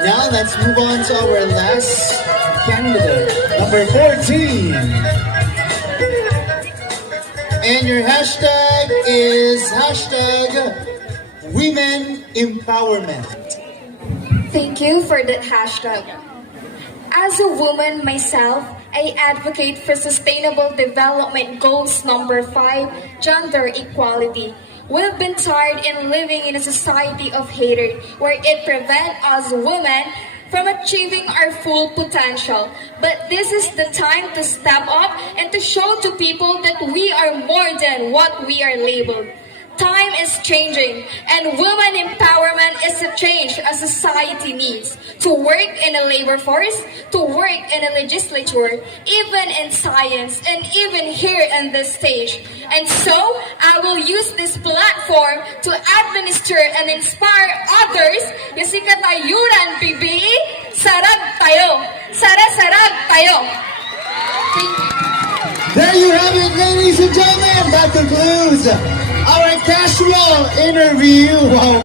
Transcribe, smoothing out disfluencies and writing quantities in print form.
Now let's move on to our last candidate, number 14. And your hashtag is hashtag Women Empowerment. Thank you for that hashtag. As a woman myself, I advocate for Sustainable Development Goals number 5, gender equality. We've been tired in living in a society of hatred where it prevents us women from achieving our full potential. But this is the time to step up and to show to people that we are more than what we are labeled. Time is changing, and women empowerment is a change a society needs. To work in a labor force, to work in a legislature, even in science, and even here in this stage. And so, I will use this platform to administer and inspire others. Yung si Katayuran PBE, sarag tayo! Sarag tayo! Thank you. There you have it, ladies and gentlemen. That concludes our casual interview. Wow.